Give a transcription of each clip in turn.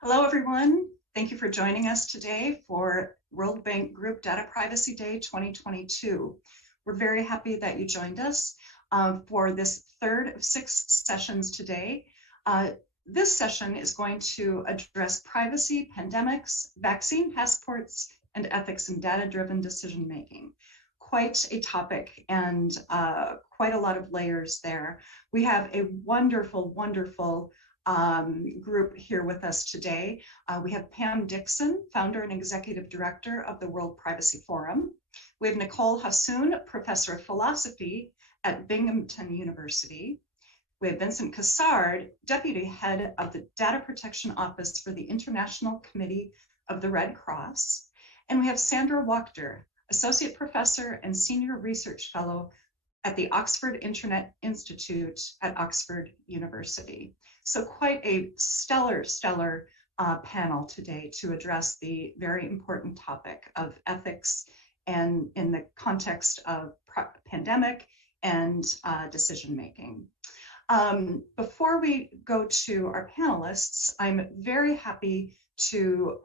Hello, everyone. Thank you for joining us today for World Bank Group Data Privacy Day 2022. We're very happy that you joined us for this third of 6 sessions today. This session is going to address privacy, pandemics, vaccine passports, and ethics in data-driven decision-making. Quite a topic and quite a lot of layers there. We have a wonderful group here with us today. We have Pam Dixon, founder and executive director of the World Privacy Forum. We have Nicole Hassoun, professor of philosophy at Binghamton University. We have Vincent Cassard, deputy head of the Data Protection Office for the International Committee of the Red Cross. And we have Sandra Wachter, associate professor and senior research fellow at the Oxford Internet Institute at Oxford University. So quite a stellar panel today to address the very important topic of ethics and in the context of pandemic and decision-making. Before we go to our panelists, I'm very happy to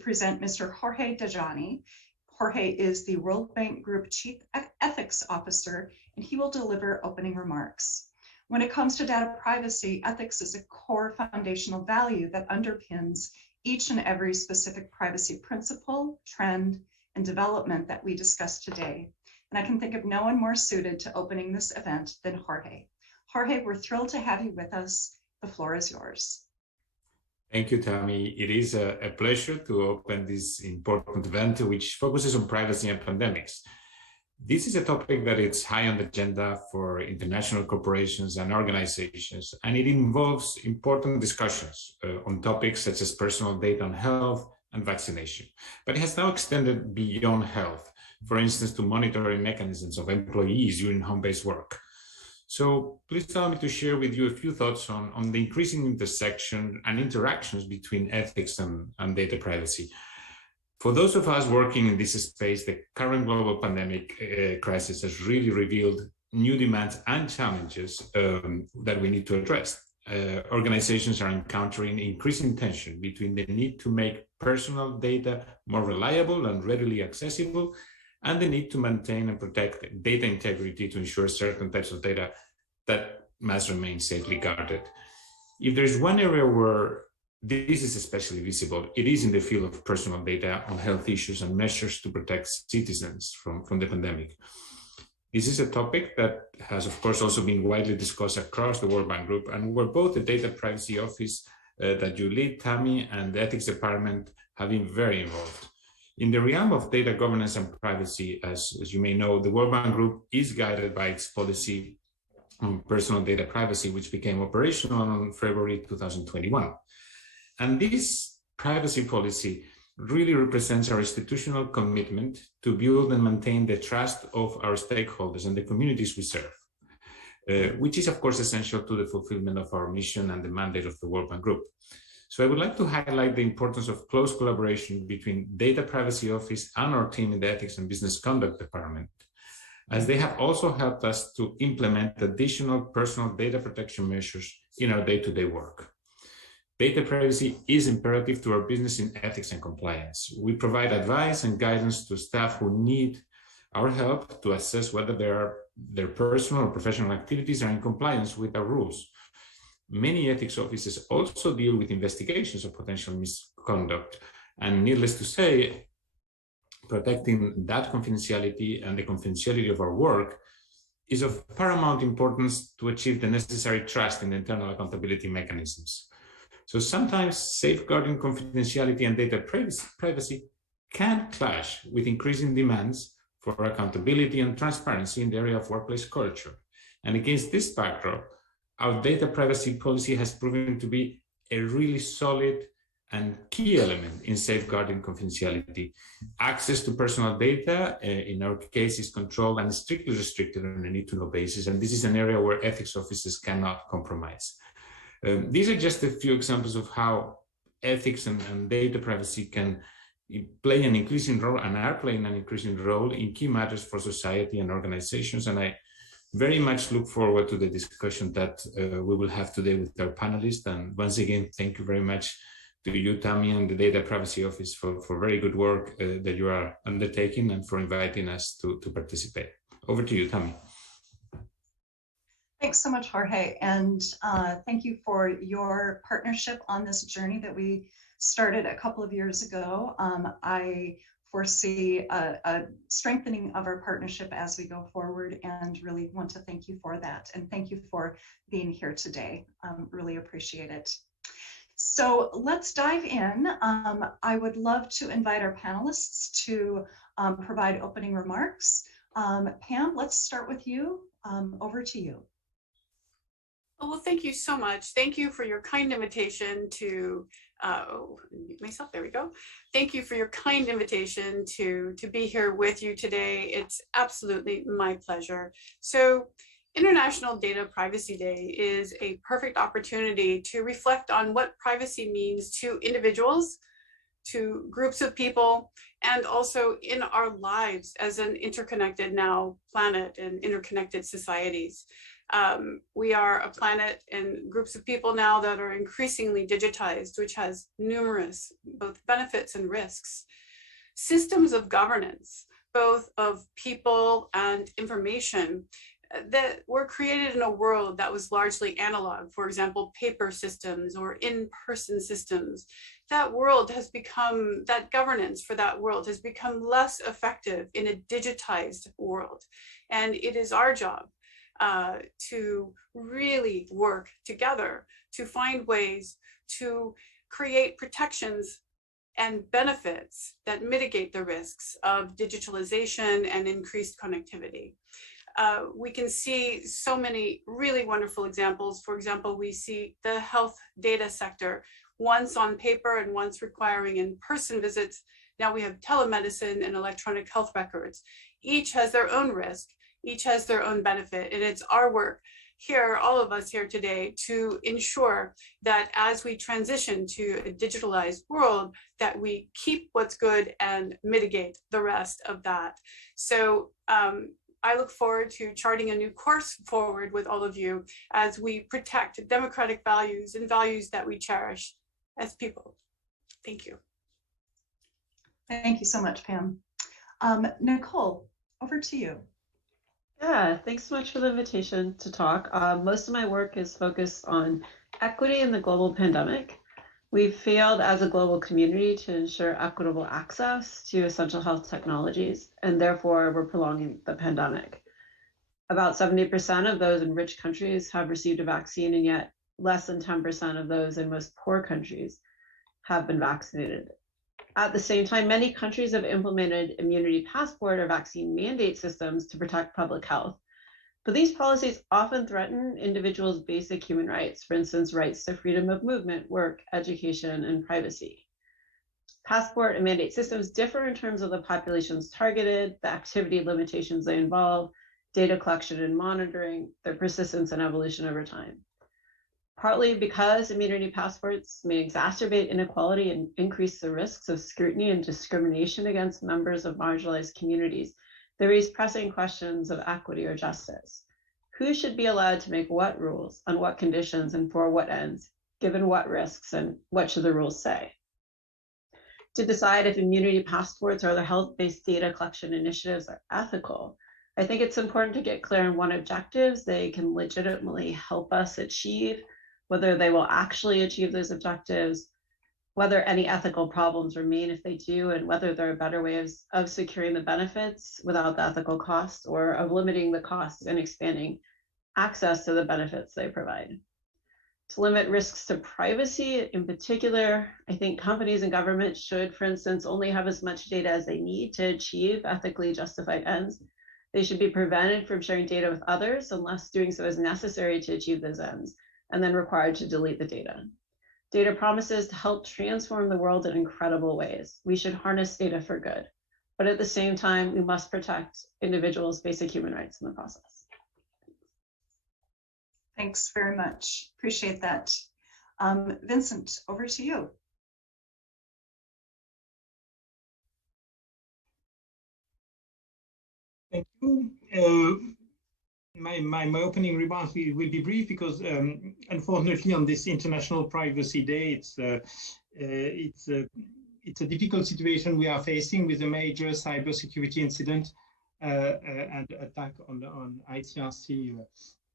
present Mr. Jorge Dajani. Jorge is the World Bank Group Chief Ethics Officer, and he will deliver opening remarks. When it comes to data privacy, ethics is a core foundational value that underpins each and every specific privacy principle, trend, and development that we discuss today. And I can think of no one more suited to opening this event than Jorge. Jorge, we're thrilled to have you with us. The floor is yours. Thank you, Tammy. It is a pleasure to open this important event, which focuses on privacy and pandemics. This is a topic that is high on the agenda for international corporations and organizations, and it involves important discussions on topics such as personal data on health and vaccination. But it has now extended beyond health, for instance, to monitoring mechanisms of employees during home-based work. So please allow me to share with you a few thoughts on the increasing intersection and interactions between ethics and data privacy. For those of us working in this space, the current global pandemic crisis has really revealed new demands and challenges that we need to address. Organizations are encountering increasing tension between the need to make personal data more reliable and readily accessible, and the need to maintain and protect data integrity to ensure certain types of data that must remain safely guarded. If there's one area where this is especially visible, it is in the field of personal data on health issues and measures to protect citizens from the pandemic. This is a topic that has, of course, also been widely discussed across the World Bank Group, and where both the Data Privacy Office that you lead, Tammy, and the Ethics Department have been very involved. In the realm of data governance and privacy, as you may know, the World Bank Group is guided by its policy on personal data privacy, which became operational on February 2021. And this privacy policy really represents our institutional commitment to build and maintain the trust of our stakeholders and the communities we serve, which is, of course, essential to the fulfillment of our mission and the mandate of the World Bank Group. So I would like to highlight the importance of close collaboration between Data Privacy Office and our team in the Ethics and Business Conduct Department, as they have also helped us to implement additional personal data protection measures in our day-to-day work. Data privacy is imperative to our business in ethics and compliance. We provide advice and guidance to staff who need our help to assess whether their personal or professional activities are in compliance with our rules. Many ethics offices also deal with investigations of potential misconduct, and needless to say, protecting that confidentiality and the confidentiality of our work is of paramount importance to achieve the necessary trust in the internal accountability mechanisms. So sometimes safeguarding confidentiality and data privacy can clash with increasing demands for accountability and transparency in the area of workplace culture. And against this backdrop, our data privacy policy has proven to be a really solid and key element in safeguarding confidentiality. Access to personal data, in our case, is controlled and strictly restricted on a need-to-know basis, and this is an area where ethics offices cannot compromise. These are just a few examples of how ethics and data privacy can play an increasing role and are playing an increasing role in key matters for society and organizations, and I very much look forward to the discussion that we will have today with our panelists. And once again, thank you very much to you, Tammy, and the Data Privacy Office for very good work that you are undertaking and for inviting us to participate. Over to you, Tammy. Thanks so much, Jorge. And thank you for your partnership on this journey that we started a couple of years ago. I foresee a strengthening of our partnership as we go forward and really want to thank you for that. And thank you for being here today. Really appreciate it. So let's dive in. I would love to invite our panelists to provide opening remarks. Pam, let's start with you. Over to you. Well, thank you so much. Thank you for your kind invitation to, mute myself, there we go. Thank you for your kind invitation to be here with you today. It's absolutely my pleasure. So International Data Privacy Day is a perfect opportunity to reflect on what privacy means to individuals, to groups of people, and also in our lives as an interconnected now planet and interconnected societies. We are a planet and groups of people now that are increasingly digitized, which has numerous both benefits and risks. Systems of governance, both of people and information, that were created in a world that was largely analog, for example, paper systems or in-person systems. That world has become, that governance for that world has become less effective in a digitized world. And it is our job to really work together to find ways to create protections and benefits that mitigate the risks of digitalization and increased connectivity. We can see so many really wonderful examples. For example, we see the health data sector, once on paper and once requiring in-person visits. Now we have telemedicine and electronic health records. Each has their own risk. Each has their own benefit, and it's our work here, all of us here today, to ensure that as we transition to a digitalized world, that we keep what's good and mitigate the rest of that. So I look forward to charting a new course forward with all of you as we protect democratic values and values that we cherish as people. Thank you. Thank you so much, Pam. Nicole, over to you. Yeah, thanks so much for the invitation to talk. Most of my work is focused on equity in the global pandemic. We've failed as a global community to ensure equitable access to essential health technologies, and therefore we're prolonging the pandemic. About 70% of those in rich countries have received a vaccine, and yet less than 10% of those in most poor countries have been vaccinated. At the same time, many countries have implemented immunity passport or vaccine mandate systems to protect public health. But these policies often threaten individuals' basic human rights, for instance, rights to freedom of movement, work, education, and privacy. Passport and mandate systems differ in terms of the populations targeted, the activity limitations they involve, data collection and monitoring, their persistence and evolution over time. Partly because immunity passports may exacerbate inequality and increase the risks of scrutiny and discrimination against members of marginalized communities, they raise pressing questions of equity or justice. Who should be allowed to make what rules, on what conditions, and for what ends, given what risks, and what should the rules say? To decide if immunity passports or other health-based data collection initiatives are ethical, I think it's important to get clear on what objectives they can legitimately help us achieve, whether they will actually achieve those objectives, whether any ethical problems remain if they do, and whether there are better ways of securing the benefits without the ethical costs, or of limiting the costs and expanding access to the benefits they provide. To limit risks to privacy in particular, I think companies and governments should, for instance, only have as much data as they need to achieve ethically justified ends. They should be prevented from sharing data with others unless doing so is necessary to achieve those ends, and then required to delete the data. Data promises to help transform the world in incredible ways. We should harness data for good, but at the same time, we must protect individuals' basic human rights in the process. Thanks very much. Appreciate that. Vincent, over to you. Thank you. my opening remarks will be brief because unfortunately on this International Privacy Day, it's a difficult situation we are facing with a major cybersecurity incident and attack on ICRC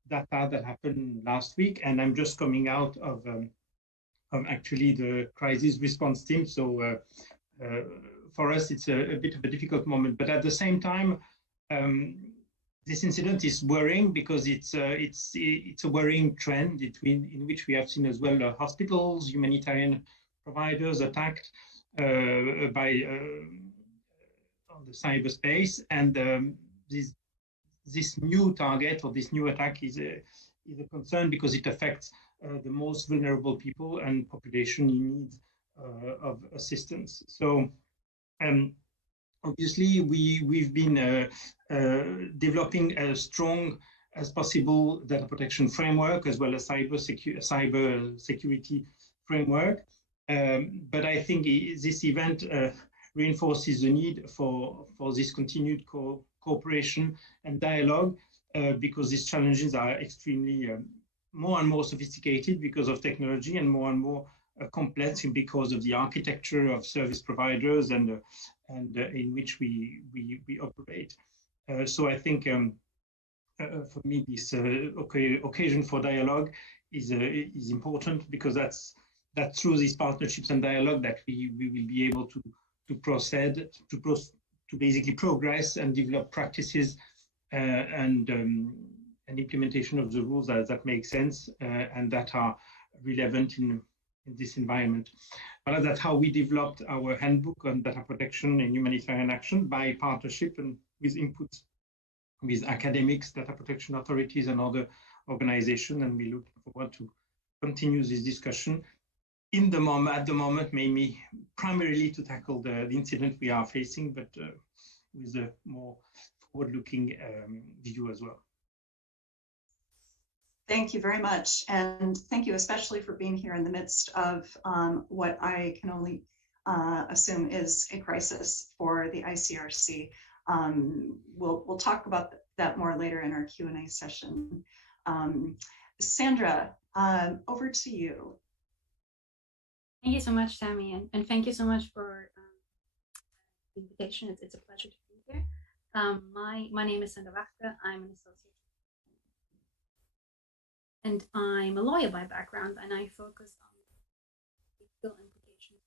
data that happened last week. And I'm just coming out of actually the crisis response team. So for us, it's a bit of a difficult moment. But at the same time, this incident is worrying because it's a worrying trend in which we have seen as well hospitals, humanitarian providers attacked by on the cyberspace, and this new target or this new attack is a concern because it affects the most vulnerable people and population in need of assistance. So obviously we've been developing a strong as possible data protection framework as well as cyber security framework. But I think this event reinforces the need for this continued cooperation and dialogue because these challenges are extremely more and more sophisticated because of technology and more complex because of the architecture of service providers and in which we operate. So I think for me this occasion for dialogue is important because that's through these partnerships and dialogue that we will be able to proceed to basically progress and develop practices and implementation of the rules that make sense and that are relevant in this environment. But that's how we developed our handbook on data protection and humanitarian action by partnership and with input with academics, data protection authorities, and other organizations. And we look forward to continue this discussion at the moment, maybe primarily to tackle the incident we are facing, but with a more forward-looking view as well. Thank you very much. And thank you especially for being here in the midst of what I can only assume is a crisis for the ICRC. We'll talk about that more later in our Q&A session. Sandra, over to you. Thank you so much, Tammy, and thank you so much for the invitation. It's a pleasure to be here. My name is Sandra Wachter. I'm an associate. And I'm a lawyer by background, and I focus on legal implications.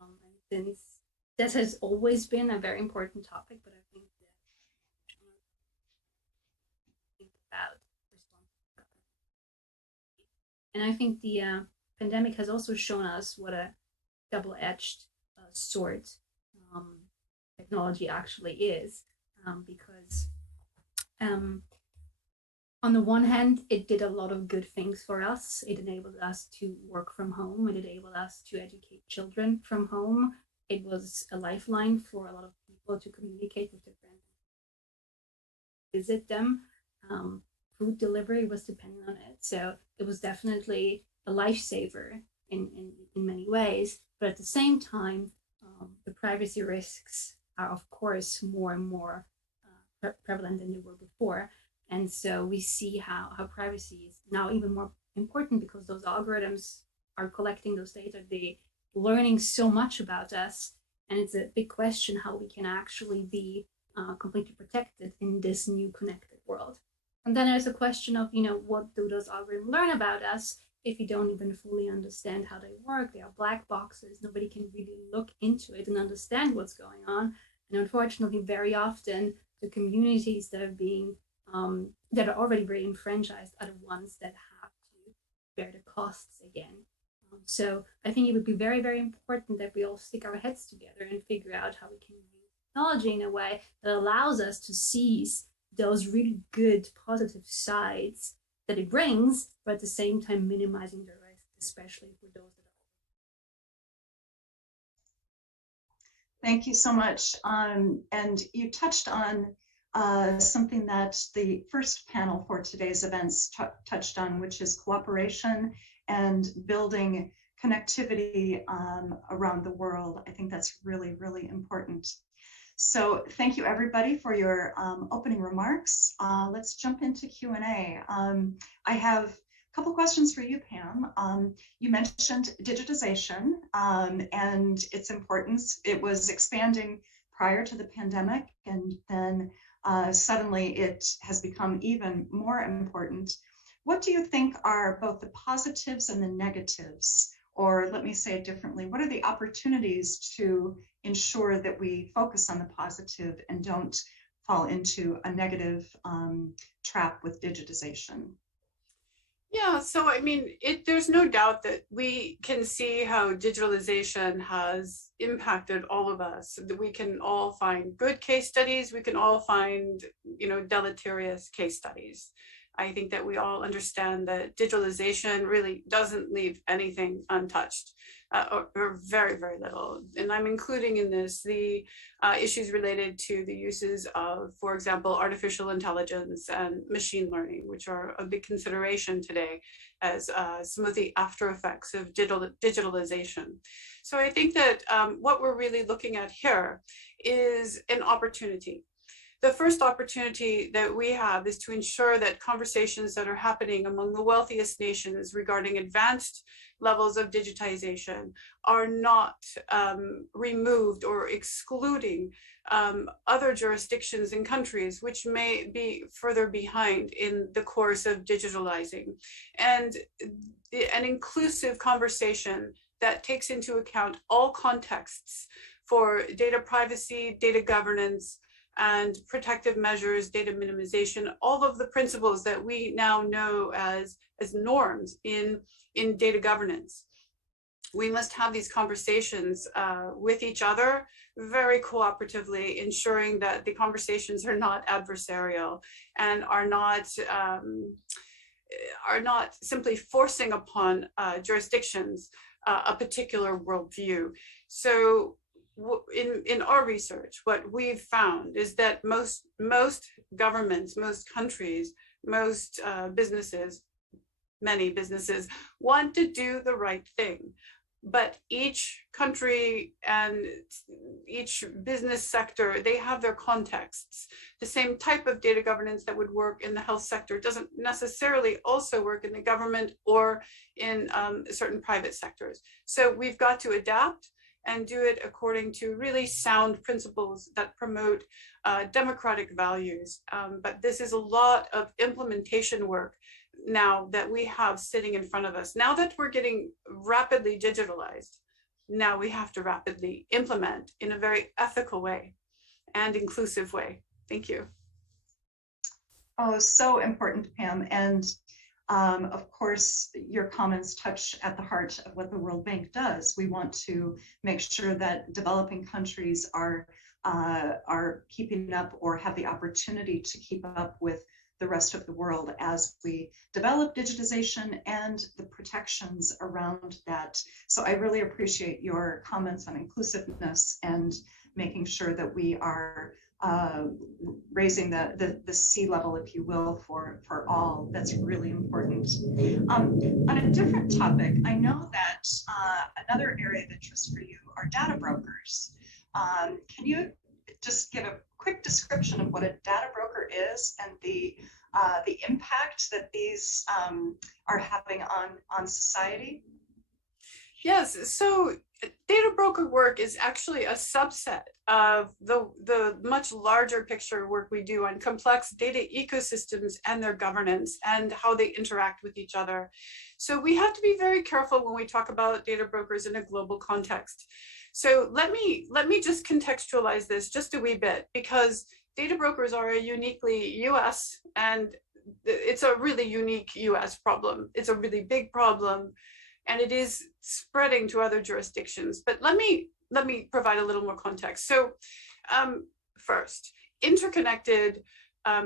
And since this has always been a very important topic, but I think about responsibility. And I think the pandemic has also shown us what a double-edged sword technology actually is, because on the one hand, it did a lot of good things for us. It enabled us to work from home. It enabled us to educate children from home. It was a lifeline for a lot of people to communicate with their friends, visit them. Food delivery was dependent on it. So it was definitely a lifesaver in many ways. But at the same time, the privacy risks are, of course, more and more prevalent than they were before. And so we see how privacy is now even more important because those algorithms are collecting those data. They're learning so much about us. And it's a big question how we can actually be completely protected in this new connected world. And then there's a question of, what do those algorithms learn about us if we don't even fully understand how they work? They are black boxes. Nobody can really look into it and understand what's going on. And unfortunately, very often, the communities that are being that are already very enfranchised are the ones that have to bear the costs again. So I think it would be very, very important that we all stick our heads together and figure out how we can use technology in a way that allows us to seize those really good positive sides that it brings, but at the same time minimizing the risk, especially for those that are. Thank you so much. And you touched on something that the first panel for today's events touched on, which is cooperation and building connectivity around the world. I think that's really, really important. So thank you everybody for your opening remarks. Let's jump into Q&A. I have a couple questions for you, Pam. You mentioned digitization and its importance. It was expanding prior to the pandemic, and then suddenly it has become even more important. What do you think are both the positives and the negatives? Or let me say it differently, what are the opportunities to ensure that we focus on the positive and don't fall into a negative trap with digitization? Yeah, so I mean, there's no doubt that we can see how digitalization has impacted all of us. That we can all find good case studies, we can all find, deleterious case studies. I think that we all understand that digitalization really doesn't leave anything untouched, or very, very little. And I'm including in this the issues related to the uses of, for example, artificial intelligence and machine learning, which are a big consideration today as some of the after effects of digitalization. So I think that what we're really looking at here is an opportunity. The first opportunity that we have is to ensure that conversations that are happening among the wealthiest nations regarding advanced levels of digitization are not removed or excluding other jurisdictions and countries which may be further behind in the course of digitalizing. And an inclusive conversation that takes into account all contexts for data privacy, data governance, and protective measures, data minimization, all of the principles that we now know as norms in data governance. We must have these conversations with each other very cooperatively, ensuring that the conversations are not adversarial and are not simply forcing upon jurisdictions a particular worldview. So in our research, what we've found is that most governments, most countries, most businesses, many businesses want to do the right thing, but each country and each business sector, they have their contexts. The same type of data governance that would work in the health sector doesn't necessarily also work in the government or in certain private sectors. So we've got to adapt and do it according to really sound principles that promote democratic values. But this is a lot of implementation work now that we have sitting in front of us. Now that we're getting rapidly digitalized, now we have to rapidly implement in a very ethical way and inclusive way. Thank you. Oh, so important, Pam. And of course, your comments touch at the heart of what the World Bank does. We want to make sure that developing countries are keeping up or have the opportunity to keep up with the rest of the world as we develop digitization and the protections around that. So I really appreciate your comments on inclusiveness and making sure that we are raising the sea level, if you will, for all. That's really important. On a different topic, I know that another area of interest for you are data brokers. Can you just give a quick description of what a data broker is and the impact that these are having on society? Yes, so data broker work is actually a subset of the much larger picture work we do on complex data ecosystems and their governance and how they interact with each other. So we have to be very careful when we talk about data brokers in a global context. So let me just contextualize this just a wee bit, because data brokers are a uniquely US, and it's a really unique US problem. It's a really big problem, and it is spreading to other jurisdictions. But let me provide a little more context. So first, interconnected,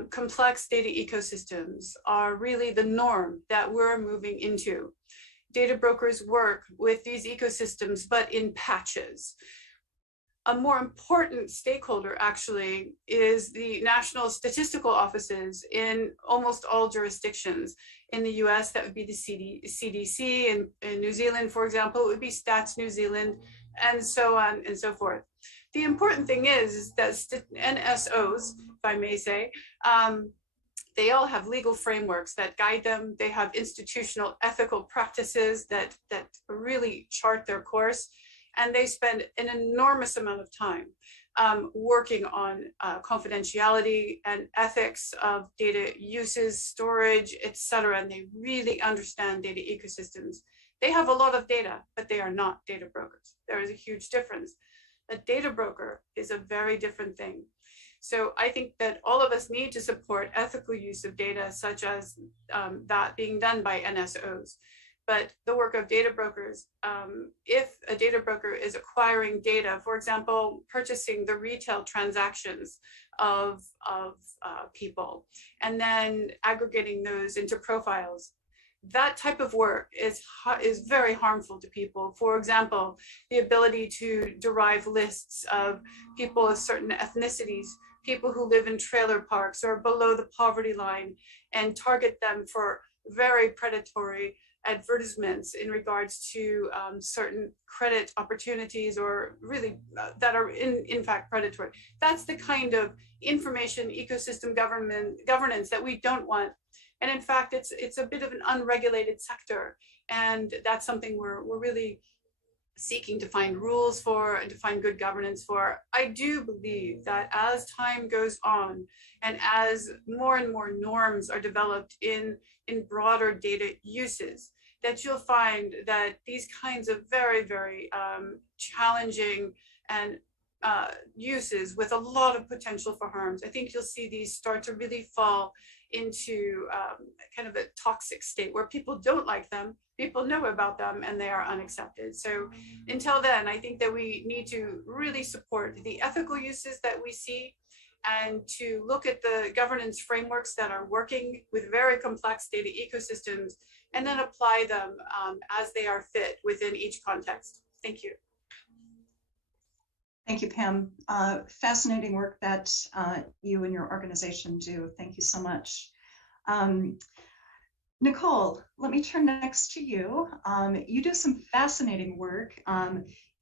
complex data ecosystems are really the norm that we're moving into. Data brokers work with these ecosystems, but in patches. A more important stakeholder actually is the national statistical offices in almost all jurisdictions. In the US, that would be the CDC. In New Zealand, for example, it would be Stats New Zealand, and so on and so forth. The important thing is that NSOs, if I may say, they all have legal frameworks that guide them. They have institutional ethical practices that really chart their course. And they spend an enormous amount of time working on confidentiality and ethics of data uses, storage, etc. And they really understand data ecosystems. They have a lot of data, but they are not data brokers. There is a huge difference. A data broker is a very different thing. So I think that all of us need to support ethical use of data, such as that being done by NSOs. But the work of data brokers, if a data broker is acquiring data, for example, purchasing the retail transactions of people, and then aggregating those into profiles, that type of work is very harmful to people. For example, the ability to derive lists of people of certain ethnicities, people who live in trailer parks or below the poverty line, and target them for very predatory advertisements in regards to certain credit opportunities, or really that are in fact predatory. That's the kind of information ecosystem governance that we don't want. And in fact, it's a bit of an unregulated sector. And that's something we're really seeking to find rules for and to find good governance for. I do believe that as time goes on and as more and more norms are developed in broader data uses, that you'll find that these kinds of very, very challenging and uses with a lot of potential for harms, I think you'll see these start to really fall into kind of a toxic state where people don't like them, people know about them, and they are unaccepted. So until then, I think that we need to really support the ethical uses that we see, and to look at the governance frameworks that are working with very complex data ecosystems, and then apply them as they are fit within each context. Thank you. Thank you, Pam. Fascinating work that you and your organization do. Thank you so much. Nicole, let me turn next to you. You do some fascinating work.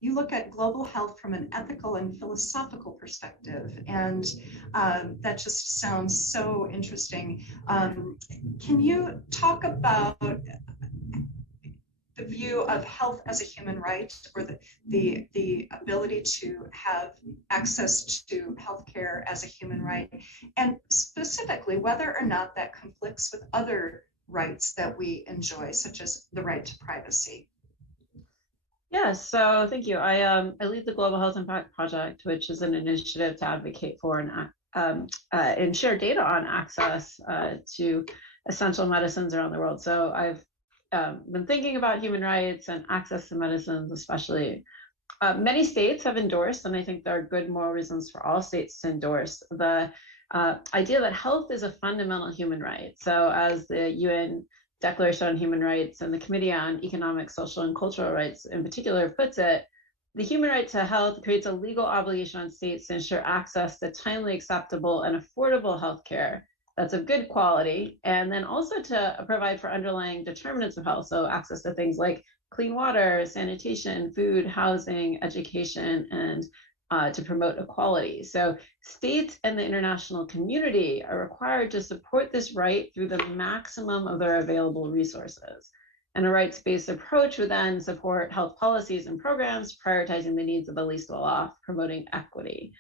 You look at global health from an ethical and philosophical perspective, and that just sounds so interesting. Can you talk about the view of health as a human right, or the ability to have access to healthcare as a human right, and specifically whether or not that conflicts with other rights that we enjoy, such as the right to privacy? Yes, so thank you. I lead the Global Health Impact Project, which is an initiative to advocate for and share data on access to essential medicines around the world. So I've been thinking about human rights and access to medicines, especially. Many states have endorsed, and I think there are good moral reasons for all states to endorse, the idea that health is a fundamental human right. So as the UN Declaration on Human Rights and the Committee on Economic, Social, and Cultural Rights in particular puts it, the human right to health creates a legal obligation on states to ensure access to timely, acceptable, and affordable health care that's of good quality, and then also to provide for underlying determinants of health, so access to things like clean water, sanitation, food, housing, education, and to promote equality. So states and the international community are required to support this right through the maximum of their available resources. And a rights-based approach would then support health policies and programs, prioritizing the needs of the least well off, promoting equity.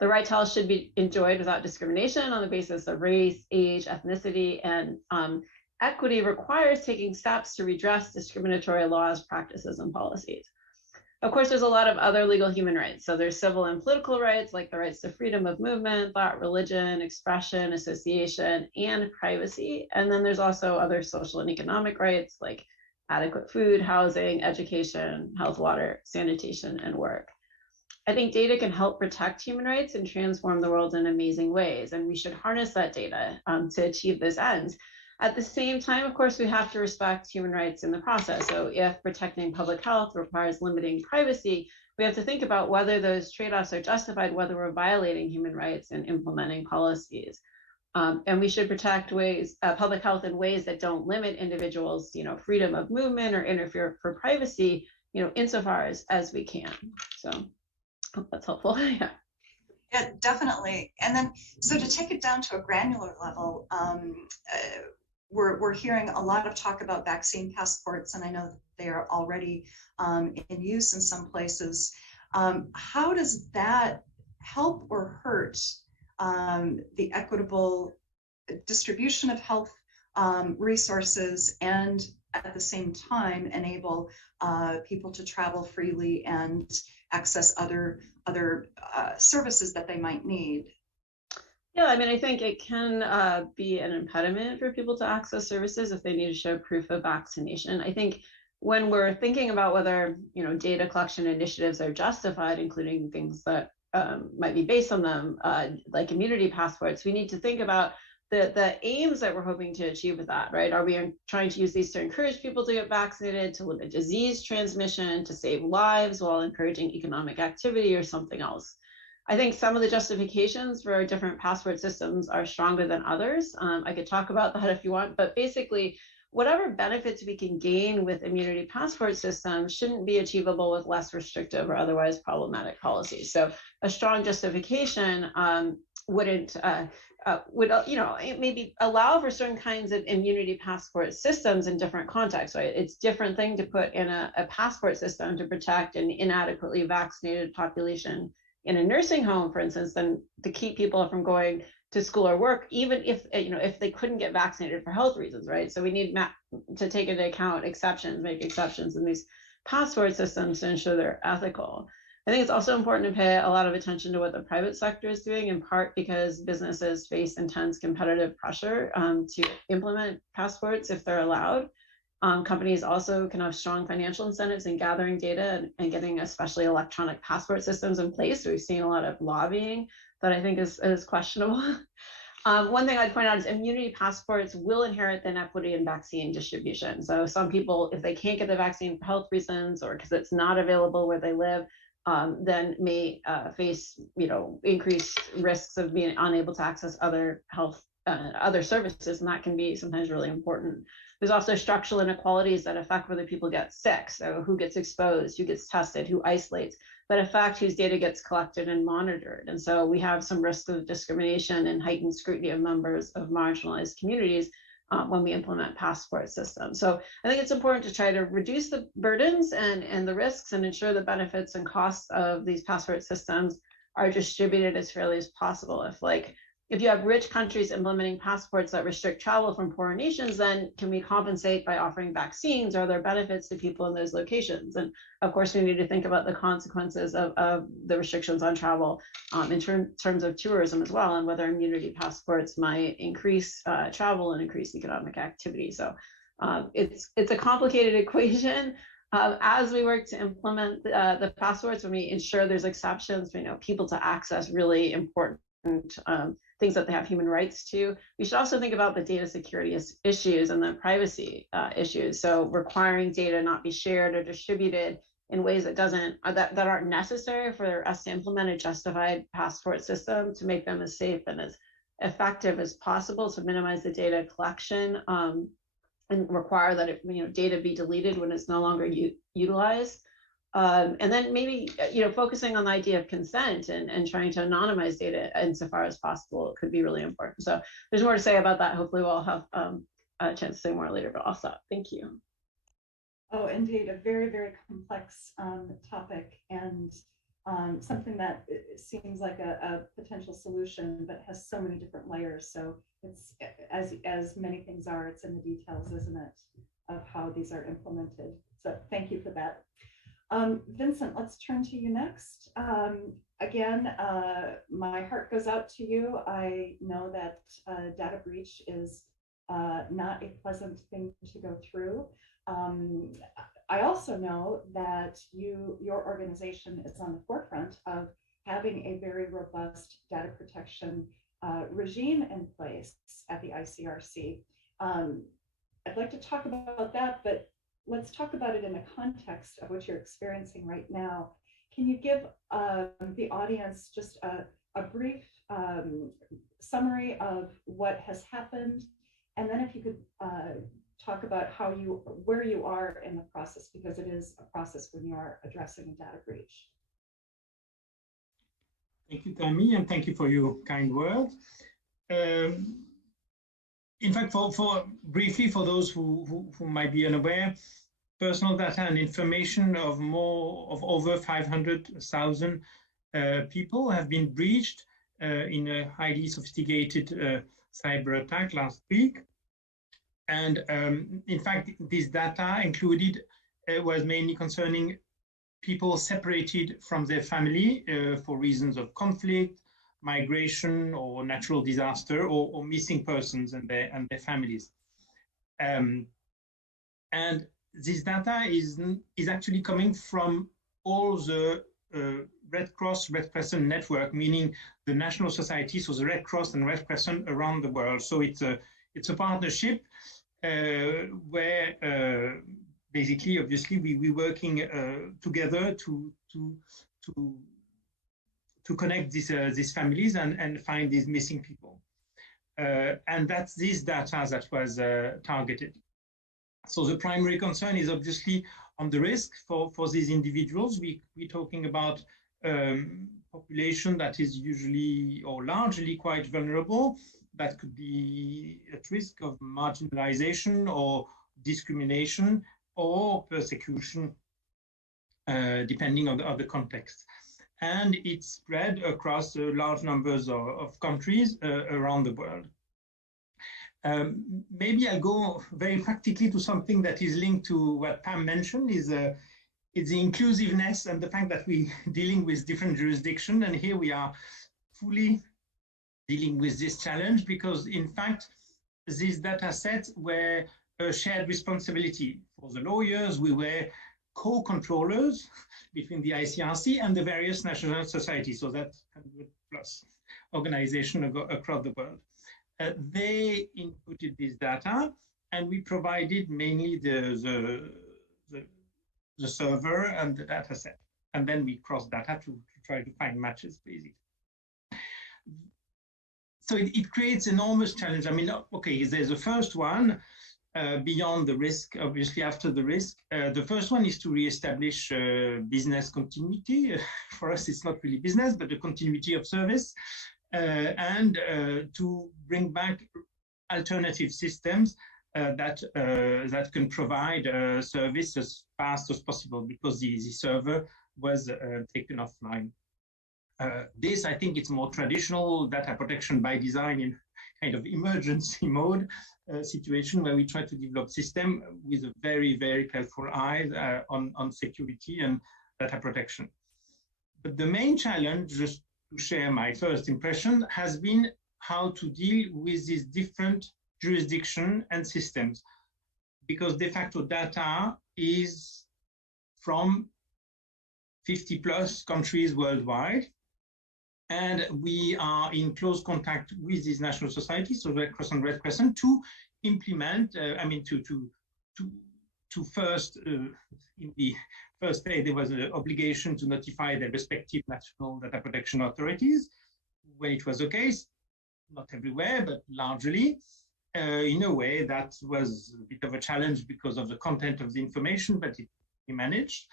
The right to health should be enjoyed without discrimination on the basis of race, age, ethnicity, and equity requires taking steps to redress discriminatory laws, practices, and policies. Of course, there's a lot of other legal human rights. So there's civil and political rights, like the rights to freedom of movement, thought, religion, expression, association, and privacy. And then there's also other social and economic rights, like adequate food, housing, education, health, water, sanitation, and work. I think data can help protect human rights and transform the world in amazing ways, and we should harness that data to achieve those ends. At the same time, of course, we have to respect human rights in the process. So if protecting public health requires limiting privacy, we have to think about whether those trade-offs are justified, whether we're violating human rights and implementing policies. And we should protect public health in ways that don't limit individuals' freedom of movement or interfere for privacy, insofar as we can. So Hope that's helpful. Yeah. Yeah, definitely. And then, so to take it down to a granular level, we're hearing a lot of talk about vaccine passports, and I know that they are already in use in some places. How does that help or hurt the equitable distribution of health resources, and at the same time enable people to travel freely and access other services that they might need? Yeah, I mean, I think it can be an impediment for people to access services if they need to show proof of vaccination. I think when we're thinking about whether, data collection initiatives are justified, including things that might be based on them, like immunity passports, we need to think about the aims that we're hoping to achieve with that, right? Are we trying to use these to encourage people to get vaccinated, to limit disease transmission, to save lives while encouraging economic activity, or something else? I think some of the justifications for different passport systems are stronger than others. I could talk about that if you want, but basically, whatever benefits we can gain with immunity passport systems shouldn't be achievable with less restrictive or otherwise problematic policies. So a strong justification wouldn't would maybe allow for certain kinds of immunity passport systems in different contexts, right? It's a different thing to put in a passport system to protect an inadequately vaccinated population in a nursing home, for instance, than to keep people from going to school or work, even if they couldn't get vaccinated for health reasons, right? So we need to take into account make exceptions in these passport systems to ensure they're ethical. I think it's also important to pay a lot of attention to what the private sector is doing, in part because businesses face intense competitive pressure to implement passports if they're allowed. Companies also can have strong financial incentives in gathering data and getting especially electronic passport systems in place. So we've seen a lot of lobbying that I think is questionable. One thing I'd point out is immunity passports will inherit the inequity in vaccine distribution. So some people, if they can't get the vaccine for health reasons or because it's not available where they live, then may face increased risks of being unable to access other health other services, and that can be sometimes really important. There's also structural inequalities that affect whether people get sick, so who gets exposed, who gets tested, who isolates, that affect whose data gets collected and monitored. And so we have some risk of discrimination and heightened scrutiny of members of marginalized communities when we implement passport systems. So I think it's important to try to reduce the burdens and the risks and ensure the benefits and costs of these passport systems are distributed as fairly as possible. If you have rich countries implementing passports that restrict travel from poorer nations, then can we compensate by offering vaccines? Are there benefits to people in those locations? And of course, we need to think about the consequences of the restrictions on travel in terms of tourism as well, and whether immunity passports might increase travel and increase economic activity. So it's a complicated equation. As we work to implement the passports, when we ensure there's exceptions, people to access really important things that they have human rights to. We should also think about the data security issues and the privacy issues. So requiring data not be shared or distributed in ways that aren't necessary for us to implement a justified passport system, to make them as safe and as effective as possible, to minimize the data collection and require that data be deleted when it's no longer utilized. And then maybe focusing on the idea of consent and trying to anonymize data insofar as possible could be really important. So there's more to say about that. Hopefully we'll have a chance to say more later, but I'll stop. Thank you. Oh, indeed, a very, very complex topic, and something that seems like a potential solution, but has so many different layers. So it's, as many things are, it's in the details, isn't it, of how these are implemented. So thank you for that. Vincent, let's turn to you next. Again, my heart goes out to you. I know that data breach is not a pleasant thing to go through. I also know that your organization is on the forefront of having a very robust data protection regime in place at the ICRC. I'd like to talk about that, but let's talk about it in the context of what you're experiencing right now. Can you give the audience just a brief summary of what has happened? And then if you could talk about where you are in the process, because it is a process when you are addressing a data breach. Thank you, Tammy, and thank you for your kind words. In fact, for briefly, for those who might be unaware, personal data and information of over 500,000 people have been breached in a highly sophisticated cyber attack last week. And in fact, this data included was mainly concerning people separated from their family for reasons of conflict, migration, or natural disaster, or missing persons and their families. And this data is actually coming from all the Red Cross, Red Crescent network, meaning the national societies, so the Red Cross and Red Crescent around the world. So it's a partnership where basically, obviously, we're working together to connect these families and find these missing people. And that's this data that was targeted. So the primary concern is obviously on the risk for these individuals. We're talking about population that is usually or largely quite vulnerable, that could be at risk of marginalization or discrimination or persecution, depending on the context. And it's spread across large numbers of countries around the world. Maybe I'll go very practically to something that is linked to what Pam mentioned, is it's the inclusiveness and the fact that we're dealing with different jurisdictions. And here we are fully dealing with this challenge because, in fact, these data sets were a shared responsibility. For the lawyers, we were co-controllers between the ICRC and the various national societies, so that's 100+ organizations across the world. They inputted this data, and we provided mainly the server and the data set. And then we cross data to try to find matches, basically. So it creates enormous challenge. I mean, okay, there's the first one, beyond the risk, obviously after the risk. The first one is to reestablish business continuity. For us, it's not really business, but the continuity of service, and to bring back alternative systems that can provide service as fast as possible, because the server was taken offline. This, I think, it's more traditional data protection by design in kind of emergency mode situation where we try to develop system with a very, very careful eye on security and data protection. But the main challenge, just to share my first impression, has been how to deal with these different jurisdictions and systems, because de facto data is from 50+ countries worldwide. And we are in close contact with these national societies, so Red Cross and Red Crescent, to implement, to first, in the first phase, there was an obligation to notify their respective national data protection authorities when it was the case, not everywhere, but largely. In a way that was a bit of a challenge because of the content of the information, but we managed.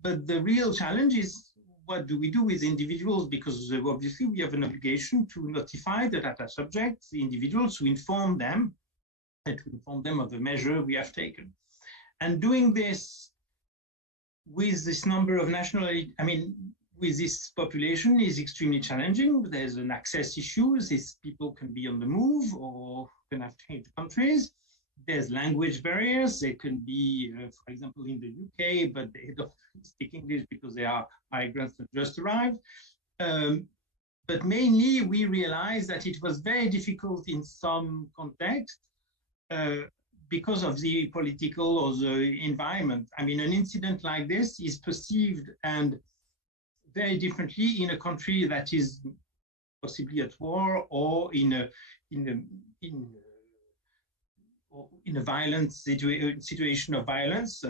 But the real challenge is, what do we do with individuals? Because obviously we have an obligation to notify the data subjects, the individuals, to inform them, and to inform them of the measure we have taken. And doing this with this number of with this population is extremely challenging. There's an access issue. These people can be on the move or can have changed countries. There's language barriers. They can be, for example, in the UK, but they don't speak English because they are migrants that just arrived. But mainly, we realized that it was very difficult in some contexts because of the political or the environment. I mean, an incident like this is perceived and very differently in a country that is possibly at war or in a violent situation of violence.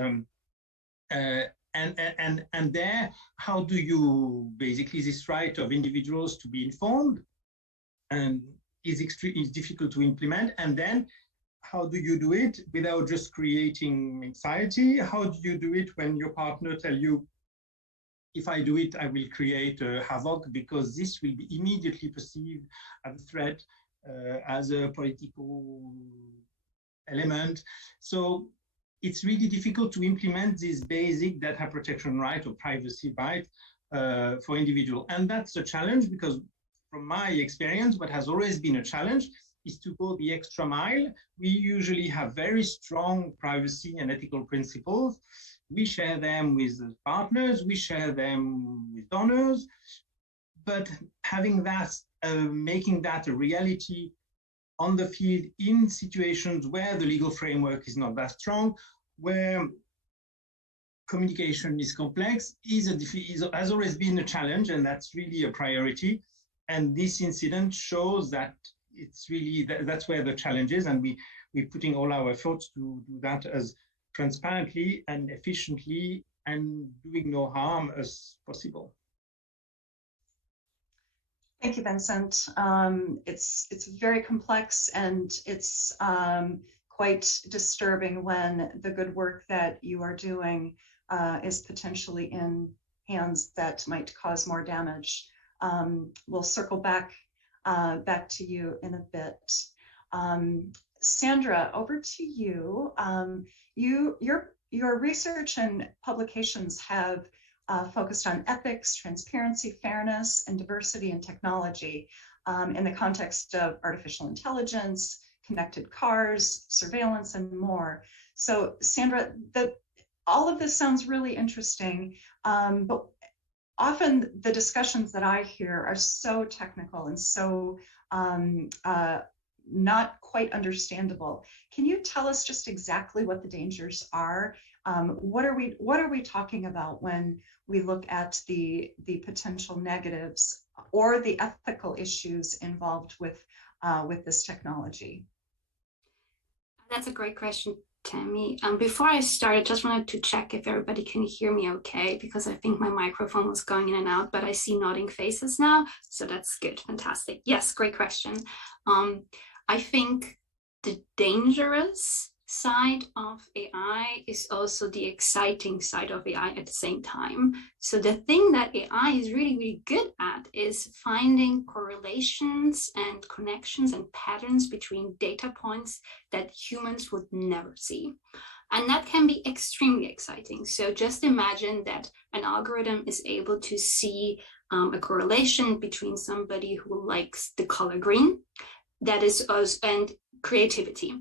And there, how do you basically this right of individuals to be informed and is difficult to implement, and then how do you do it without just creating anxiety? How do you do it when your partner tell you if I do it, I will create havoc, because this will be immediately perceived as a threat, as a political element. So it's really difficult to implement this basic data protection right or privacy right for individual. And that's a challenge, because from my experience, what has always been a challenge is to go the extra mile. We usually have very strong privacy and ethical principles. We share them with partners, we share them with donors, but having that, making that a reality on the field in situations where the legal framework is not that strong, where communication is complex, has always been a challenge, and that's really a priority. And this incident shows that it's really, that's where the challenge is, and we're putting all our efforts to do that as transparently and efficiently and doing no harm as possible. Thank you, Vincent. It's very complex, and it's quite disturbing when the good work that you are doing is potentially in hands that might cause more damage. We'll circle back to you in a bit. Sandra, over to you. Your research and publications have focused on ethics, transparency, fairness, and diversity in technology in the context of artificial intelligence, connected cars, surveillance, and more. So Sandra, all of this sounds really interesting, but often the discussions that I hear are so technical and so not quite understandable. Can you tell us just exactly what the dangers are? What are we talking about when we look at the potential negatives or the ethical issues involved with this technology? That's a great question, Tammy. Before I start, I just wanted to check if everybody can hear me okay, because I think my microphone was going in and out, but I see nodding faces now, so that's good, fantastic. Yes, great question. I think the dangerous side of AI is also the exciting side of AI at the same time. So the thing that AI is really, really good at is finding correlations and connections and patterns between data points that humans would never see. And that can be extremely exciting. So just imagine that an algorithm is able to see a correlation between somebody who likes the color green, that is us, and creativity.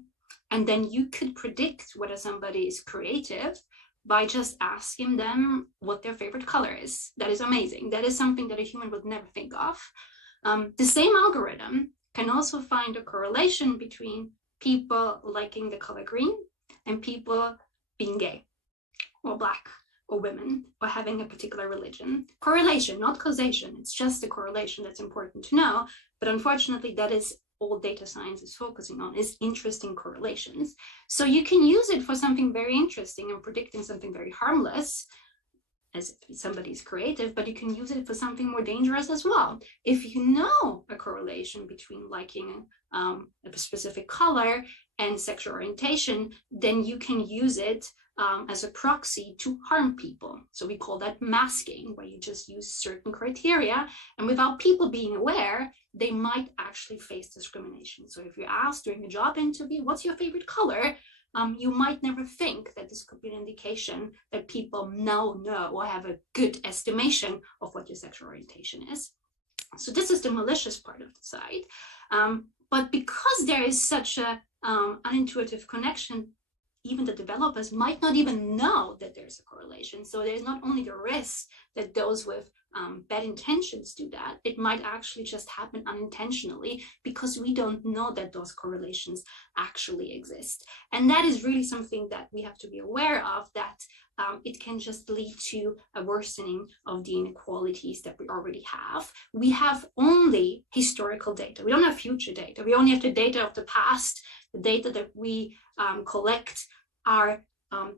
And then you could predict whether somebody is creative by just asking them what their favorite color is. That is amazing. That is something that a human would never think of. The same algorithm can also find a correlation between people liking the color green and people being gay or Black or women or having a particular religion. Correlation, not causation. It's just a correlation that's important to know. But unfortunately, that is all data science is focusing on, is interesting correlations. So you can use it for something very interesting and predicting something very harmless, as if somebody's creative, but you can use it for something more dangerous as well. If you know a correlation between liking a specific color and sexual orientation, then you can use it as a proxy to harm people. So we call that masking, where you just use certain criteria, and without people being aware, they might actually face discrimination. So if you're asked during a job interview, what's your favorite color? You might never think that this could be an indication that people now know or have a good estimation of what your sexual orientation is. So this is the malicious part of the site. But because there is such a unintuitive connection, even the developers might not even know that there's a correlation. So there's not only the risk that those with bad intentions do that, it might actually just happen unintentionally because we don't know that those correlations actually exist. And that is really something that we have to be aware of, that it can just lead to a worsening of the inequalities that we already have. We have only historical data. We don't have future data. We only have the data of the past. The data that we collect are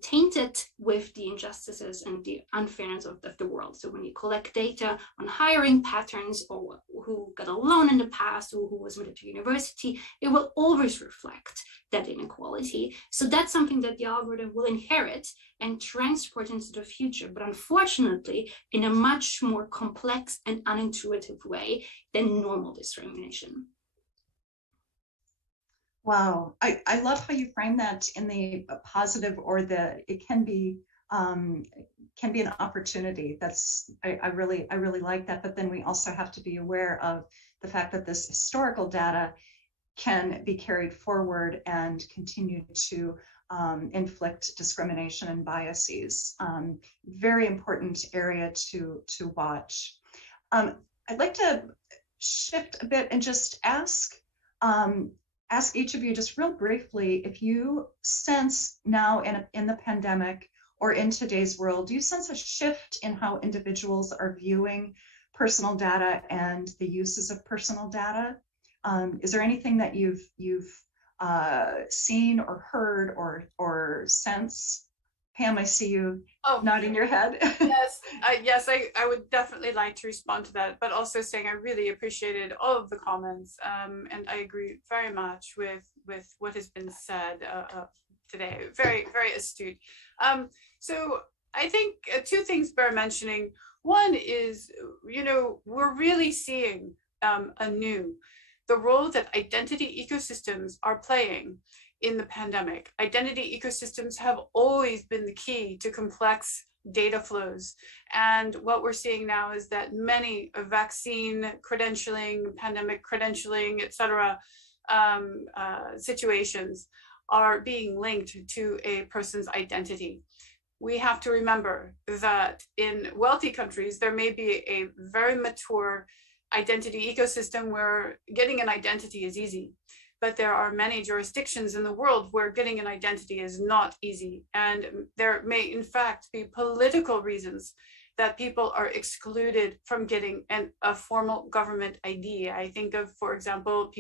tainted with the injustices and the unfairness of the world. So when you collect data on hiring patterns or who got a loan in the past or who was admitted to university, it will always reflect that inequality. So that's something that the algorithm will inherit and transport into the future, but unfortunately, in a much more complex and unintuitive way than normal discrimination. Wow, I love how you frame that in the positive, or it can be an opportunity. I really like that. But then we also have to be aware of the fact that this historical data can be carried forward and continue to inflict discrimination and biases. Very important area to watch. I'd like to shift a bit and just ask each of you just real briefly, if you sense now in the pandemic or in today's world, do you sense a shift in how individuals are viewing personal data and the uses of personal data? Is there anything that you've seen or heard or sense? Pam, I see you nodding your head. Yes, I would definitely like to respond to that, but also saying I really appreciated all of the comments, and I agree very much with what has been said today. Very, very astute. So I think two things bear mentioning. One is, we're really seeing anew the role that identity ecosystems are playing in the pandemic. Identity ecosystems have always been the key to complex data flows. And what we're seeing now is that many vaccine credentialing, pandemic credentialing, et cetera, situations are being linked to a person's identity. We have to remember that in wealthy countries, there may be a very mature identity ecosystem where getting an identity is easy. But there are many jurisdictions in the world where getting an identity is not easy. And there may, in fact, be political reasons that people are excluded from getting a formal government ID. I think of, for example,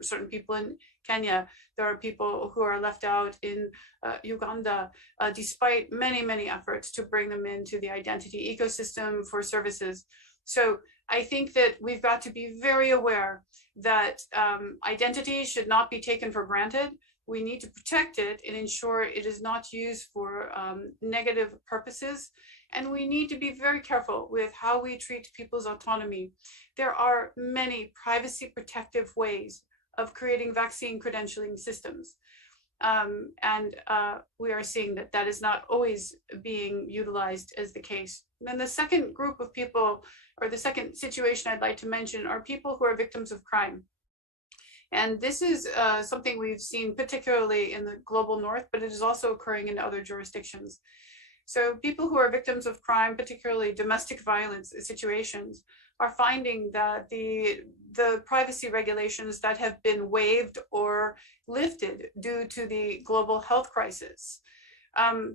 certain people in Kenya. There are people who are left out in Uganda, despite many, many efforts to bring them into the identity ecosystem for services. So I think that we've got to be very aware that identity should not be taken for granted. We need to protect it and ensure it is not used for negative purposes. And we need to be very careful with how we treat people's autonomy. There are many privacy protective ways of creating vaccine credentialing systems. And we are seeing that that is not always being utilized as the case. And then the second group of people, or the second situation I'd like to mention, are people who are victims of crime. And this is something we've seen particularly in the global north, but it is also occurring in other jurisdictions. So people who are victims of crime, particularly domestic violence situations, are finding that the privacy regulations that have been waived or lifted due to the global health crisis,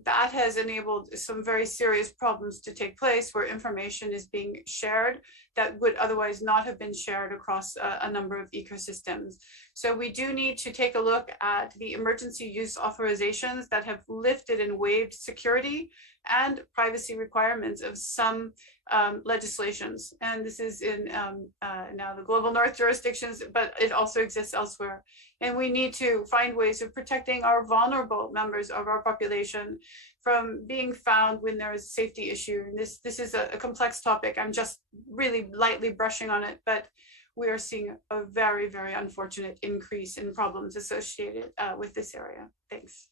that has enabled some very serious problems to take place where information is being shared that would otherwise not have been shared across a number of ecosystems. So we do need to take a look at the emergency use authorizations that have lifted and waived security and privacy requirements of some legislations. And this is in now the global north jurisdictions, but it also exists elsewhere. And we need to find ways of protecting our vulnerable members of our population from being found when there is a safety issue. And this is a complex topic. I'm just really lightly brushing on it, but we are seeing a very, very unfortunate increase in problems associated with this area. Thanks.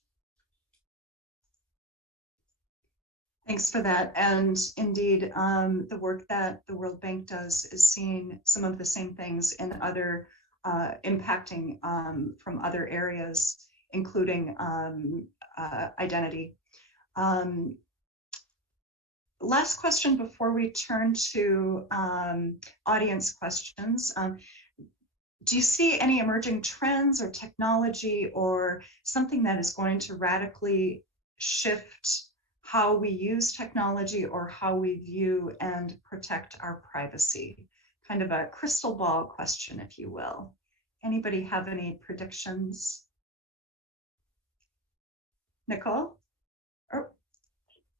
Thanks for that. And indeed, the work that the World Bank does is seeing some of the same things in other impacting from other areas, including identity. Last question before we turn to audience questions. Do you see any emerging trends or technology or something that is going to radically shift how we use technology or how we view and protect our privacy? Kind of a crystal ball question, if you will. Anybody have any predictions? Nicole?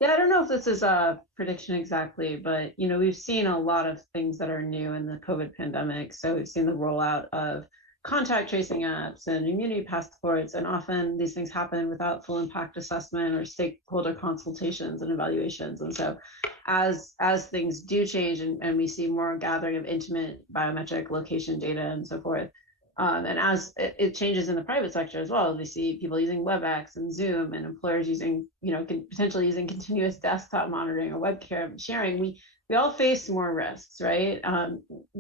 Yeah, I don't know if this is a prediction exactly, but we've seen a lot of things that are new in the COVID pandemic. So we've seen the rollout of contact tracing apps and immunity passports, and often these things happen without full impact assessment or stakeholder consultations and evaluations. And so as things do change and we see more gathering of intimate biometric location data and so forth, and as it changes in the private sector as well, we see people using WebEx and Zoom, and employers using, potentially using continuous desktop monitoring or webcam sharing. We all face more risks, right?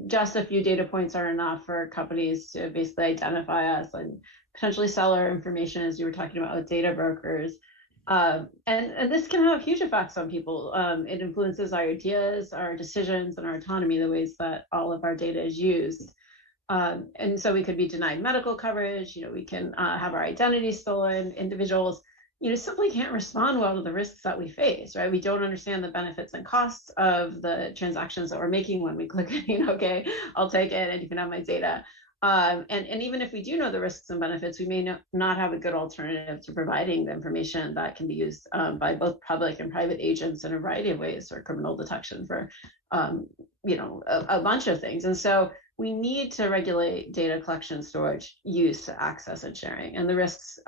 Just a few data points are enough for companies to basically identify us and potentially sell our information, as you were talking about with data brokers. And this can have huge effects on people. It influences our ideas, our decisions, and our autonomy, the ways that all of our data is used. And so we could be denied medical coverage, we can have our identity stolen. Individuals, simply can't respond well to the risks that we face, right? We don't understand the benefits and costs of the transactions that we're making when we click, okay, I'll take it and you can have my data. And even if we do know the risks and benefits, we may not have a good alternative to providing the information that can be used by both public and private agents in a variety of ways for criminal detection, for a bunch of things. And so we need to regulate data collection, storage, use, access, and sharing. And the risks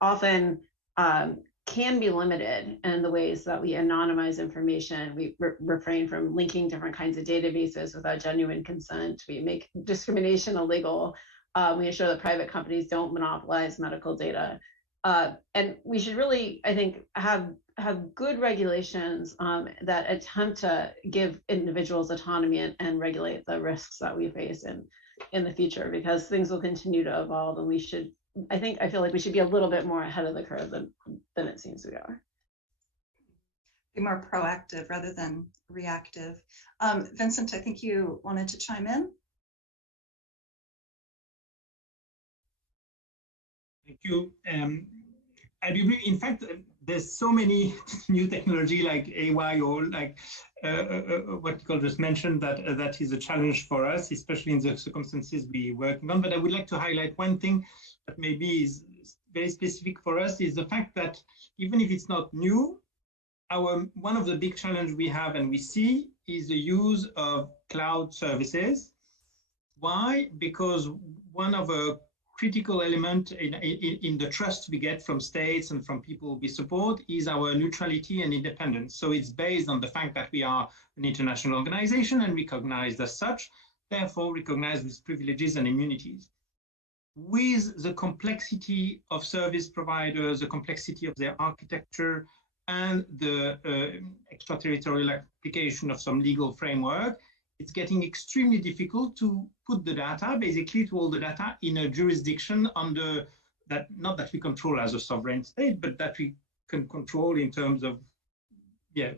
often can be limited in the ways that we anonymize information. We refrain from linking different kinds of databases without genuine consent. We make discrimination illegal. We ensure that private companies don't monopolize medical data. And we should really, I think, have good regulations that attempt to give individuals autonomy and regulate the risks that we face in the future, because things will continue to evolve, and I feel like we should be a little bit more ahead of the curve than it seems we are. Be more proactive rather than reactive. Vincent, I think you wanted to chime in. Thank you. I agree. In fact, there's so many new technology like AI or like what Nicole just mentioned that is a challenge for us, especially in the circumstances we're working on. But I would like to highlight one thing that maybe is very specific for us, is the fact that even if it's not new, one of the big challenges we have and we see is the use of cloud services. Why? Because one of a critical element in the trust we get from states and from people we support is our neutrality and independence. So it's based on the fact that we are an international organization and recognized as such, therefore recognized with privileges and immunities. With the complexity of service providers, the complexity of their architecture, and the extraterritorial application of some legal framework, it's getting extremely difficult to put the data, basically to all the data in a jurisdiction under that, not that we control as a sovereign state, but that we can control in terms of,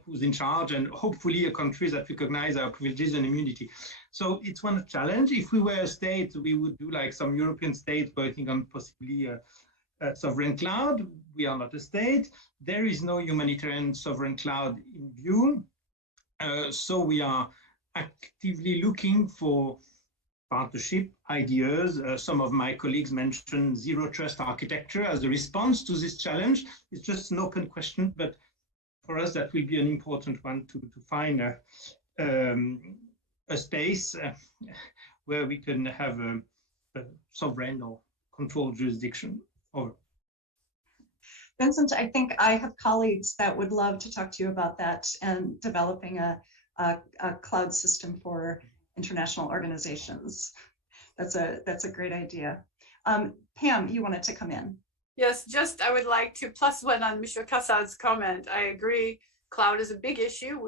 who's in charge, and hopefully a country that recognize our privileges and immunity. So it's one challenge. If we were a state, we would do like some European states working on possibly a sovereign cloud. We are not a state. There is no humanitarian sovereign cloud in view. So we are actively looking for partnership ideas. Some of my colleagues mentioned zero trust architecture as a response to this challenge. It's just an open question, but for us that will be an important one to find a space where we can have a sovereign or controlled jurisdiction over. Vincent, I think I have colleagues that would love to talk to you about that and developing a cloud system for international organizations. That's a great idea. Pam, you wanted to come in. Yes, I would like to plus one on Monsieur Cassad's comment. I agree, cloud is a big issue.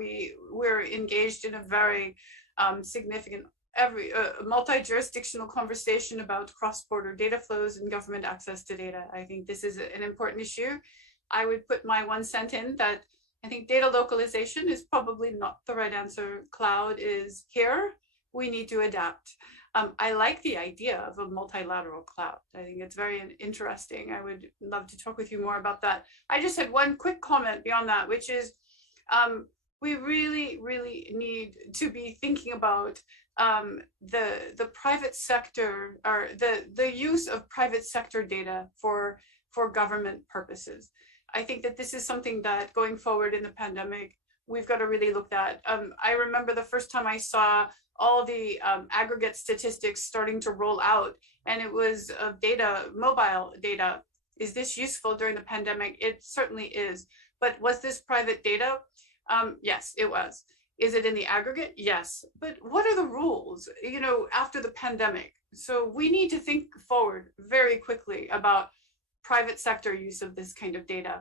We're engaged in a very significant, multi-jurisdictional conversation about cross-border data flows and government access to data. I think this is an important issue. I would put my 1 cent in that I think data localization is probably not the right answer. Cloud is here. We need to adapt. I like the idea of a multilateral cloud. I think it's very interesting. I would love to talk with you more about that. I just had one quick comment beyond that, which is we really, really need to be thinking about the private sector, or the use of private sector data for government purposes. I think that this is something that going forward in the pandemic, we've got to really look at. I remember the first time I saw all the aggregate statistics starting to roll out, and it was data, mobile data. Is this useful during the pandemic? It certainly is. But was this private data? Yes, it was. Is it in the aggregate? Yes. But what are the rules, you know, after the pandemic? So we need to think forward very quickly about private sector use of this kind of data,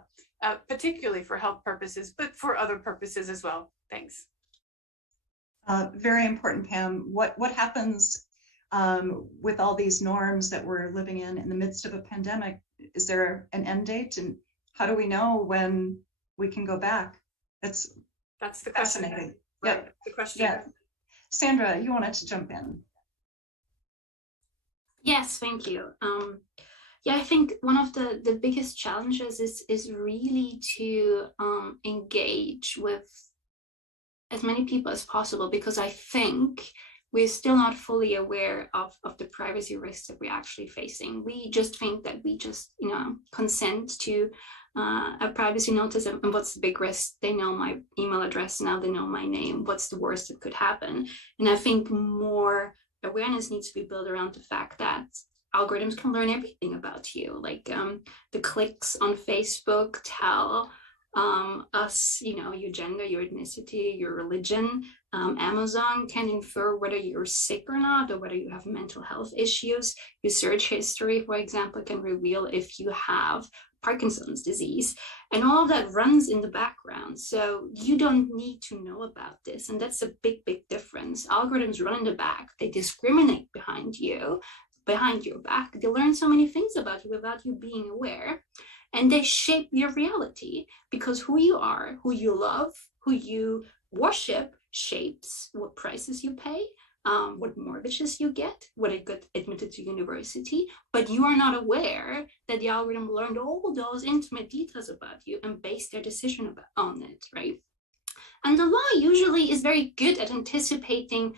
particularly for health purposes, but for other purposes as well. Thanks. Very important, Pam. What happens with all these norms that we're living in the midst of a pandemic? Is there an end date, and how do we know when we can go back? That's the question. Fascinating. Right. Yep. The question. Yeah. Sandra, you wanted to jump in. Yes, thank you. Yeah, I think one of the biggest challenges is really to engage with as many people as possible, because I think we're still not fully aware of the privacy risks that we're actually facing. We just think that we just, you know, consent to a privacy notice, and what's the big risk? They know my email address now, they know my name. What's the worst that could happen? And I think more awareness needs to be built around the fact that algorithms can learn everything about you. Like the clicks on Facebook tell us, you know, your gender, your ethnicity, your religion. Amazon can infer whether you're sick or not, or whether you have mental health issues. Your search history, for example, can reveal if you have Parkinson's disease, and all of that runs in the background. So you don't need to know about this. And that's a big, big difference. Algorithms run in the back. They discriminate behind your back. They learn so many things about you without you being aware. And they shape your reality, because who you are, who you love, who you worship shapes what prices you pay, what mortgages you get, whether you get admitted to university. But you are not aware that the algorithm learned all those intimate details about you and based their decision on it, right? And the law usually is very good at anticipating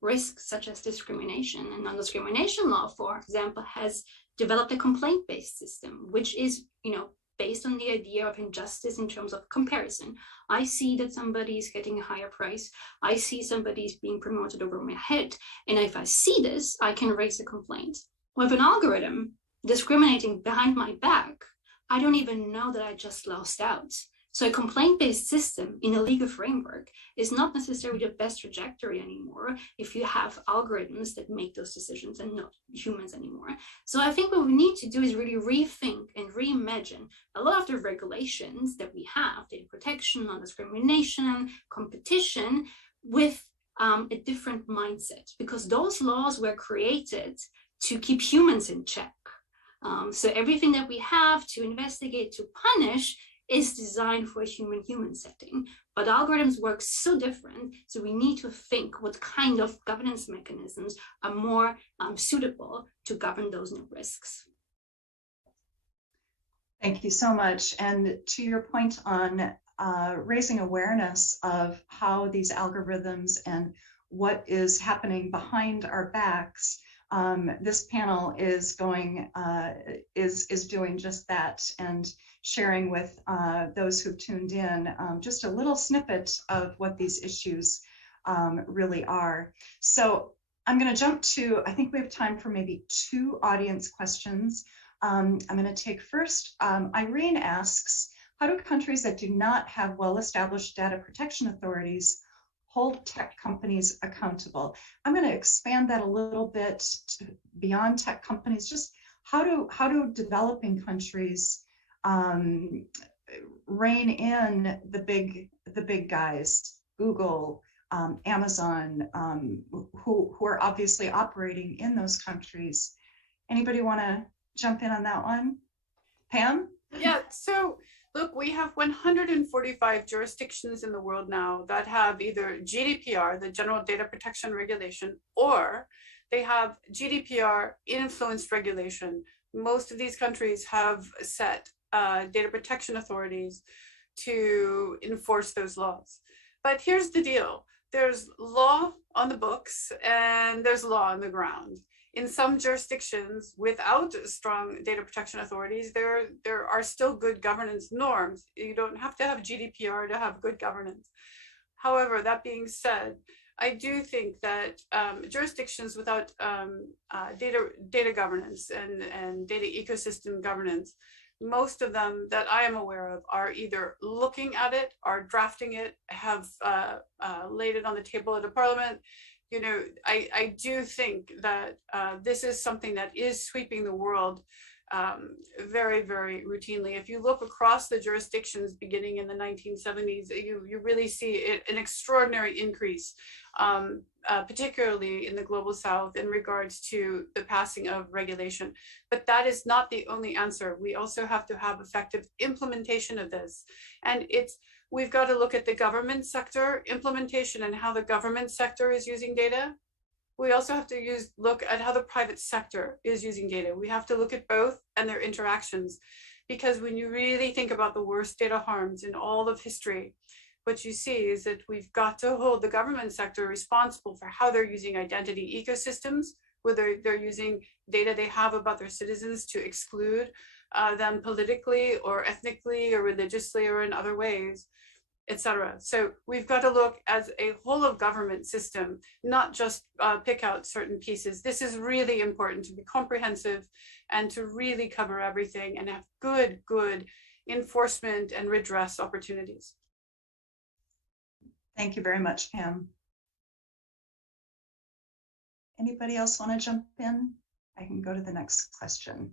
risks such as discrimination. And non-discrimination law, for example, has developed a complaint-based system, which is, you know, based on the idea of injustice in terms of comparison. I see that somebody's getting a higher price. I see somebody's being promoted over my head. And if I see this, I can raise a complaint. With an algorithm discriminating behind my back, I don't even know that I just lost out. So a complaint-based system in a legal framework is not necessarily the best trajectory anymore if you have algorithms that make those decisions and not humans anymore. So I think what we need to do is really rethink and reimagine a lot of the regulations that we have, data protection, non-discrimination, competition, with a different mindset, because those laws were created to keep humans in check. So everything that we have to investigate, to punish, is designed for a human-human setting, but algorithms work so different. So we need to think what kind of governance mechanisms are more suitable to govern those new risks. Thank you so much. And to your point on raising awareness of how these algorithms and what is happening behind our backs, this panel is doing just that, and sharing with those who've tuned in just a little snippet of what these issues really are. So I'm going to jump to, I think we have time for maybe 2 audience questions. I'm going to take first, Irene asks, how do countries that do not have well-established data protection authorities hold tech companies accountable? I'm going to expand that a little bit beyond tech companies. Just how do developing countries rein in the big guys, Google, Amazon, who are obviously operating in those countries? Anybody want to jump in on that one? Pam? Yeah, so look, we have 145 jurisdictions in the world now that have either GDPR, the General Data Protection Regulation, or they have GDPR influenced regulation. Most of these countries have set data protection authorities to enforce those laws. But here's the deal. There's law on the books and there's law on the ground. in some jurisdictions without strong data protection authorities, there are still good governance norms. You don't have to have GDPR to have good governance. However, that being said, I do think that jurisdictions without data governance and data ecosystem governance, most of them that I am aware of are either looking at it, are drafting it, have laid it on the table at a parliament. You know, I do think that this is something that is sweeping the world very, very routinely. If you look across the jurisdictions beginning in the 1970s, you really see an extraordinary increase, particularly in the global south in regards to the passing of regulation. But that is not the only answer. We also have to have effective implementation of this. And we've got to look at the government sector implementation and how the government sector is using data. We also have to look at how the private sector is using data. We have to look at both and their interactions, because when you really think about the worst data harms in all of history, what you see is that we've got to hold the government sector responsible for how they're using identity ecosystems, whether they're using data they have about their citizens to exclude them politically or ethnically or religiously or in other ways, etc. So we've got to look as a whole of government system, not just pick out certain pieces. This is really important to be comprehensive and to really cover everything and have good enforcement and redress opportunities. Thank you very much, Pam. Anybody else want to jump in? I can go to the next question.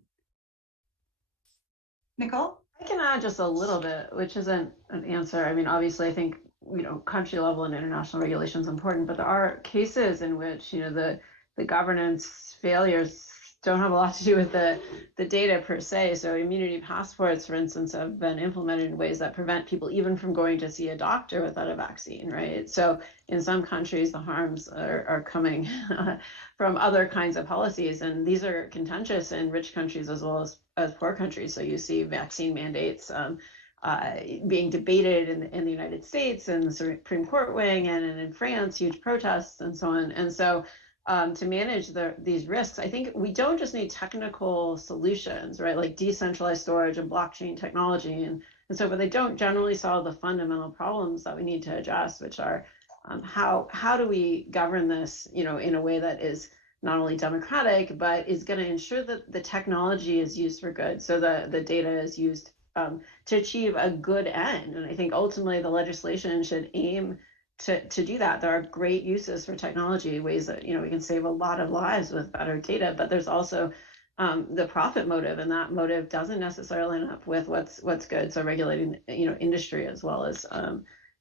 Nicole? I can add just a little bit, which isn't an answer. I mean, obviously, I think, you know, country level and international regulation is important, but there are cases in which, you know, the governance failures don't have a lot to do with the data per se. So immunity passports, for instance, have been implemented in ways that prevent people even from going to see a doctor without a vaccine, right? So in some countries, the harms are coming from other kinds of policies, and these are contentious in rich countries as well as poor countries. So you see vaccine mandates being debated in the United States and the Supreme Court wing, and in France, huge protests and so on. And so to manage these risks, I think we don't just need technical solutions, right? Like decentralized storage and blockchain technology and so, but they don't generally solve the fundamental problems that we need to address, which are how do we govern this, you know, in a way that is not only democratic, but is going to ensure that the technology is used for good. So the data is used to achieve a good end. And I think ultimately the legislation should aim to do that. There are great uses for technology, ways that, you know, we can save a lot of lives with better data, but there's also the profit motive, and that motive doesn't necessarily line up with what's good. So regulating, you know, industry as well as,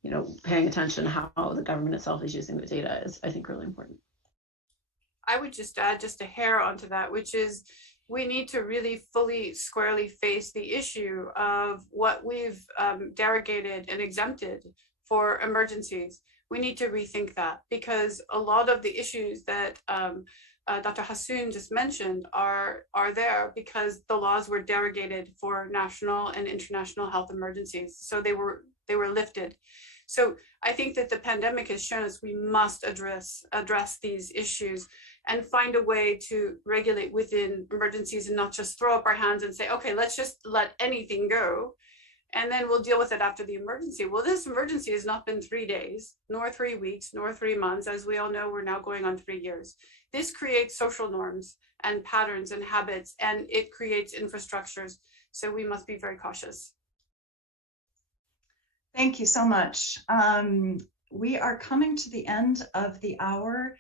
you know, paying attention to how the government itself is using the data is, I think, really important. I would just add just a hair onto that, which is we need to really fully, squarely face the issue of what we've derogated and exempted for emergencies. We need to rethink that, because a lot of the issues that Dr. Hassoun just mentioned are there because the laws were derogated for national and international health emergencies. So they were lifted. So I think that the pandemic has shown us we must address these issues and find a way to regulate within emergencies and not just throw up our hands and say, okay, let's just let anything go, and then we'll deal with it after the emergency. Well, this emergency has not been 3 days, nor 3 weeks, nor 3 months. As we all know, we're now going on 3 years. This creates social norms and patterns and habits, and it creates infrastructures. So we must be very cautious. Thank you so much. We are coming to the end of the hour.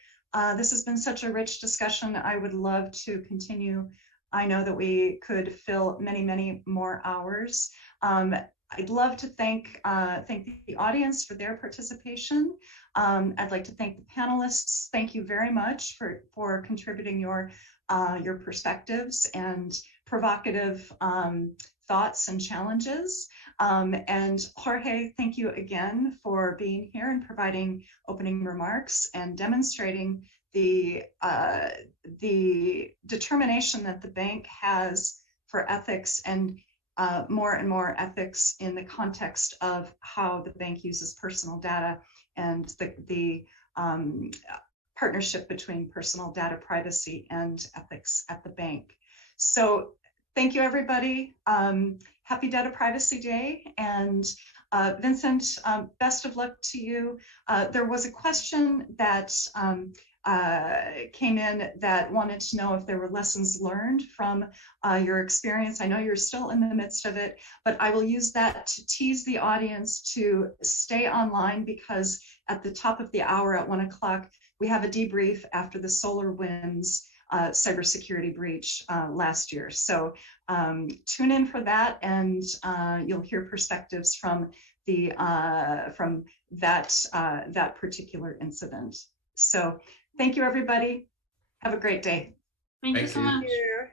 This has been such a rich discussion. I would love to continue. I know that we could fill many, many more hours. I'd love to thank the audience for their participation. I'd like to thank the panelists. Thank you very much for contributing your perspectives and provocative thoughts and challenges. And Jorge, thank you again for being here and providing opening remarks and demonstrating the determination that the bank has for ethics and more ethics in the context of how the bank uses personal data and the partnership between personal data privacy and ethics at the bank. So thank you, everybody. Happy Data Privacy Day. And Vincent, best of luck to you. There was a question that came in that wanted to know if there were lessons learned from your experience. I know you're still in the midst of it, but I will use that to tease the audience to stay online, because at the top of the hour at 1 o'clock, we have a debrief after the SolarWinds cybersecurity breach last year. So tune in for that, and you'll hear perspectives from the that particular incident. So thank you, everybody. Have a great day. Thank you Thank so you. much. Thank you.